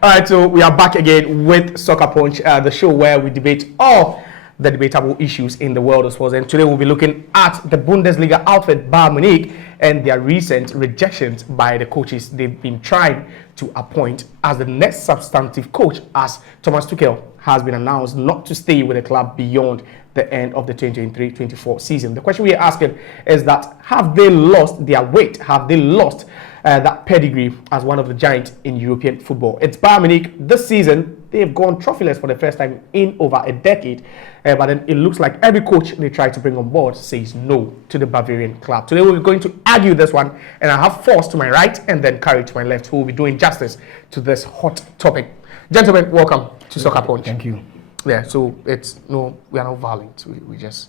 All right, so we are back again with Soccer Punch, the show where we debate all the debatable issues in the world of sports. And today we'll be looking at the Bundesliga outfit Bayern Munich and their recent rejections by the coaches they've been trying to appoint as the next substantive coach, as Thomas Tuchel has been announced not to stay with the club beyond the end of the 2023-24 season. The question we are asking is that have they lost their weight? Have they lost that pedigree as one of the giants in European football? It's Bayern Munich this season. They've gone trophyless for the first time in over a decade. But then it looks like every coach they try to bring on board says no to the Bavarian club. Today we're going to argue this one, and I have Force to my right and then Curry to my left, who will be doing justice to this hot topic. Gentlemen, welcome to Soccer Punch. Thank you. Yeah, so it's we are not violent. We just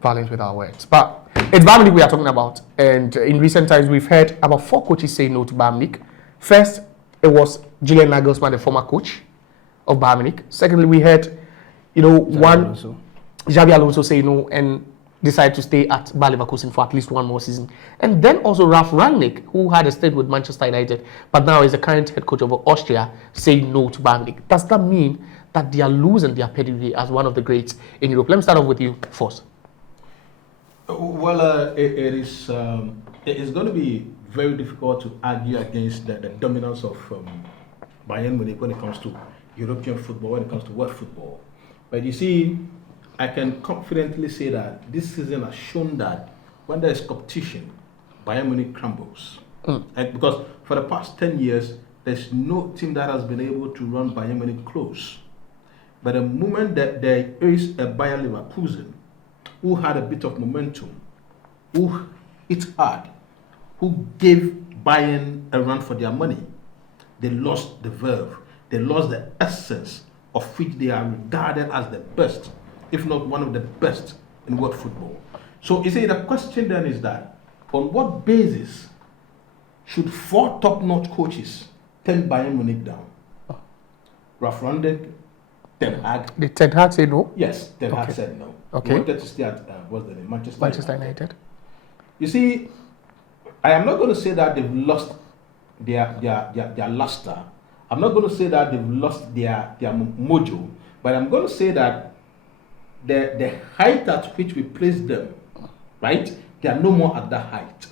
violent with our words. But it's Bayern Munich we are talking about. And in recent times, we've heard about 4 coaches say no to Bayern Munich. First, it was Julian Nagelsmann, the former coach of Bayern Munich. Secondly, we heard, Xabi Alonso say no and decide to stay at Bayer Leverkusen for at least one more season. And then also Ralf Rangnick, who had a stint with Manchester United, but now is the current head coach of Austria, saying no to Bayern Munich. Does that mean that they are losing their pedigree as one of the greats in Europe? Let me start off with you, Force. Well, it is going to be very difficult to argue against the dominance of Bayern Munich when it comes to European football, when it comes to world football. But you see, I can confidently say that this season has shown that when there is competition, Bayern Munich crumbles. And because for the past 10 years, there's no team that has been able to run Bayern Munich close. But the moment that there is a Bayer Leverkusen who had a bit of momentum, who hit hard, who gave Bayern a run for their money, they lost the verve, they lost the essence of which they are regarded as the best, if not one of the best in world football. So you see, the question then is that, on what basis should 4 top-notch coaches turn Bayern Munich down? Ralf Rangnick, Ten Hag. Did Ten Hag say no? Yes, Ten Hag said no. Okay. He wanted to stay at Manchester United. You see, I am not going to say that they've lost their luster. I'm not going to say that they've lost their mojo, but I'm going to say that the height at which we place them, right, they are no more at that height.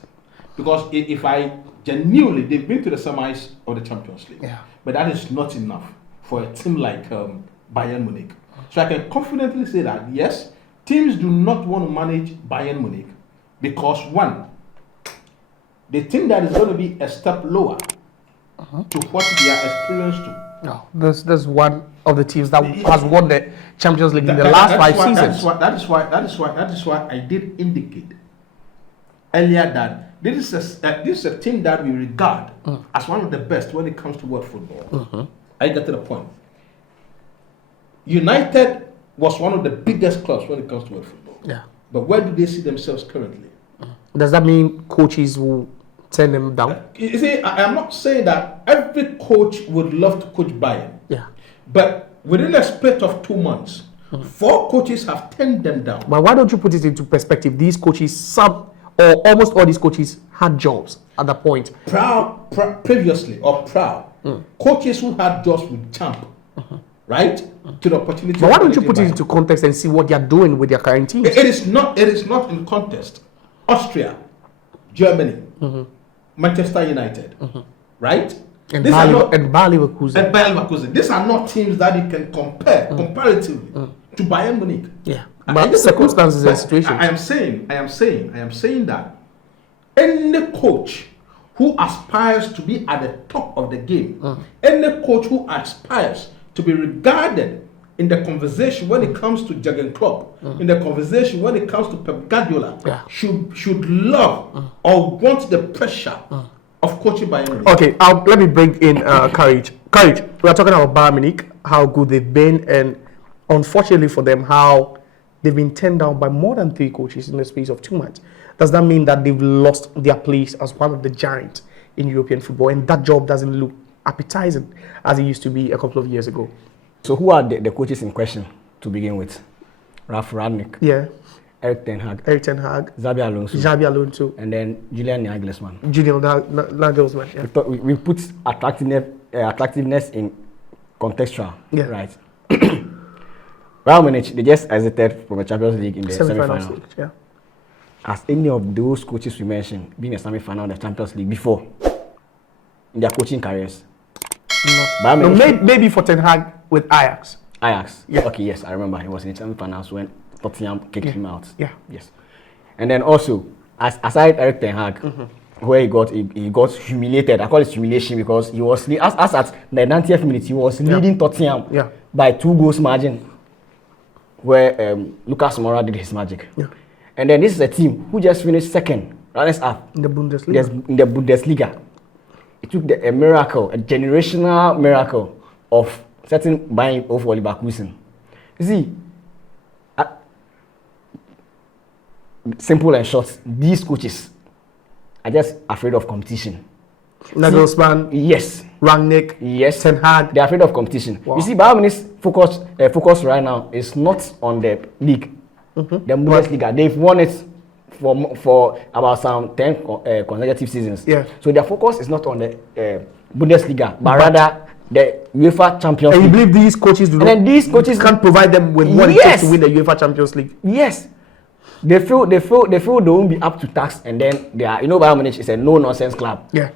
Because if I genuinely, they've been to the semis of the Champions League, but that is not enough for a team like Bayern Munich. So I can confidently say that, yes, teams do not want to manage Bayern Munich because, one, they think that is going to be a step lower to what they are experienced to. No, there's one of the teams that has won the Champions League in the last 5 seasons. That is why I did indicate earlier that this is a team that we regard as one of the best when it comes to world football. I get to the point. United was one of the biggest clubs when it comes to world football. Yeah. But where do they see themselves currently? Does that mean coaches will turn them down? You see, I am not saying that every coach would love to coach Bayern. Yeah. But within a split of 2 months, 4 coaches have turned them down. But why don't you put it into perspective? These coaches, some or almost all these coaches had jobs at that point. Previously, coaches who had jobs with Champ, right, to the opportunity. But why don't you put it into context and see what they are doing with their current teams? It is not in context. Austria, Germany, Manchester United, right? And Bayer Leverkusen. These are not teams that you can compare comparatively to Bayern Munich. Yeah, but circumstances and situations. I am saying that any coach who aspires to be at the top of the game, any coach who aspires to be regarded in the conversation when it comes to Jurgen Klopp, in the conversation when it comes to Pep Guardiola, should love or want the pressure of coaching Bayern Munich. Okay, let me bring in Courage. Courage, we are talking about Bayern Munich, how good they've been, and unfortunately for them, how they've been turned down by more than 3 coaches in the space of 2 months. Does that mean that they've lost their place as one of the giants in European football, and that job doesn't look appetizing as it used to be a couple of years ago? So who are the coaches in question to begin with? Ralf Rangnick. Yeah. Erik Ten Hag. Xabi Alonso. And then Julian Nagelsmann. Nagelsmann. Yeah. We put attractiveness attractiveness in contextual, Yeah. right? Bayern Munich, they just exited from the Champions League in the Semi-final semi-final. stage, yeah. Has any of those coaches we mentioned been a semi-final of the Champions League before in their coaching careers? No. Bayern No, Munich- maybe for Ten Hag with Ajax. Ajax. Yeah. Okay, yes, I remember. He was in the semi-finals when Tottenham kicked him out. Yeah. Yes. And then also, aside Eric Ten Hag, where he got humiliated. I call it humiliation because he was as at the 90th minute he was leading Tottenham by 2 goals margin, where Lucas Moura did his magic. Yeah. And then this is a team who just finished second, runners up In the Bundesliga. in the Bundesliga. It took a miracle, a generational miracle of setting buying over Leverkusen. You see, simple and short, these coaches are just afraid of competition. Nagelsmann, Yes. Rangnick, Yes. Ten Hag. They're afraid of competition. Wow. You see, Bayern Munich's focus right now is not on the league. The Bundesliga. They've won it for about some 10 consecutive seasons. Yeah. So their focus is not on the Bundesliga, but rather the UEFA Champions And you League. believe these coaches do And not, then these coaches can't provide them with what it takes to win the UEFA Champions League? Yes. They feel they won't be up to task, and then they are, Bayern Munich is a no-nonsense club. Yeah.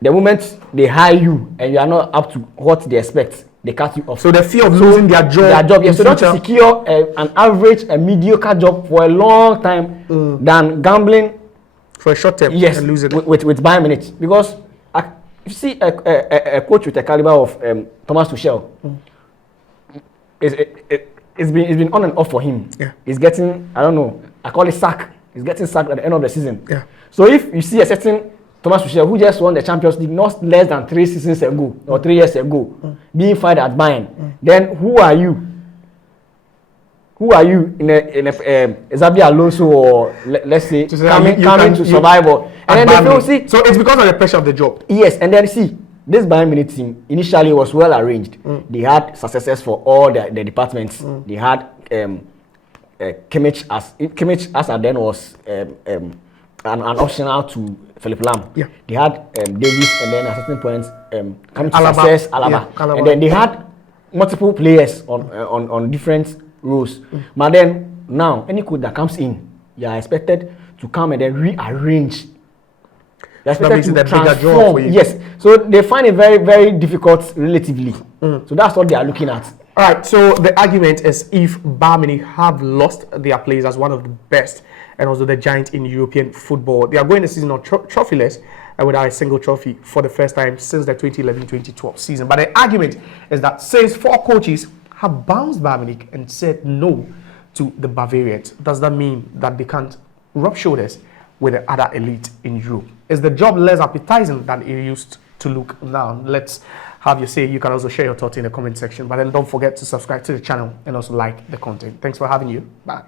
The moment they hire you and you are not up to what they expect, they cut you off. So the fear of losing their job. Yes. So they want to secure an average, a mediocre job for a long time than gambling. For a short term. Yes, And losing it. with Bayern Munich, because you see a coach with the caliber of Thomas Tuchel, it's been on and off for him. Yeah. He's getting, I don't know, I call it sack. He's getting sacked at the end of the season. Yeah. So if you see a certain Thomas Tuchel who just won the Champions League not less than 3 seasons ago or 3 years ago, being fired at Bayern, then who are you? Who are you in a Xabi Alonso or let's say coming to survival? And then they feel, see, so it's because of the pressure of the job. yes, and then see, this Bayern Munich team initially was well arranged. They had successes for all the departments. They had Kimmich as at then was an optional to Philip Lahm. Yeah. They had Davis, and then at certain points coming to Alaba. success, Alaba. Yeah, Alaba. And then they had multiple players on different roles. But then now any coach that comes in, you are expected to come and then rearrange. You're That makes expected it a to bigger job transform. for you. Yes. So they find it very, very difficult relatively. So that's what they are looking at. All right, so the argument is if Bayern Munich have lost their place as one of the best and also the giant in European football, they are going the season on trophyless without a single trophy for the first time since the 2011-2012 season. But the argument is that since 4 coaches have bounced Bayern Munich and said no to the Bavarians, does that mean that they can't rub shoulders with the other elite in Europe? Is the job less appetizing than it used to look now? Let's have your say. You can also share your thoughts in the comment section, but then don't forget to subscribe to the channel and also like the content. Thanks for having you. Bye.